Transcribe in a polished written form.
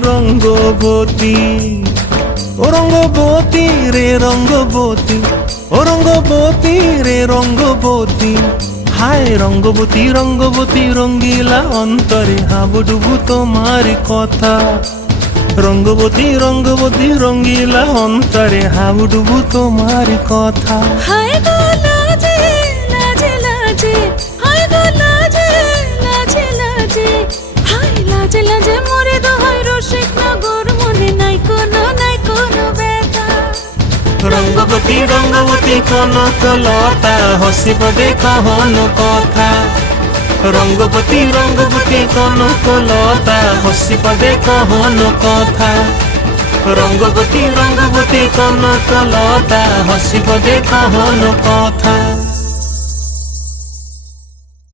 রঙ্গবতী, ও রঙ্গবতী রে রঙ্গবতী, ও রঙ্গবতী রে রঙ্গবতী। হায় রঙ্গবতী রঙ্গবতী রঙ্গিলা অন্তরে হাবুডুবু তোমার কথা। রঙ্গবতী রঙ্গবতী রঙ্গিলা অন্তরে হাবুডুবু তোমার কথা। হায় গো লাজে লাজে লাজে, হায় গো লাজে লাজে লাজে, হায় লাজে লাজে মরে দোহাই রসিক নগর মনে নাই কোনো ব্যথা। রঙ্গবতী রঙ্গবতী কনকলতা হসিব দেখহন কথা। রঙ্গবতী রঙ্গবতী কনকলতা হসিব দেখহন কথা। রঙ্গবতী রঙ্গবতী কনকলতা হসিব দেখহন কথা।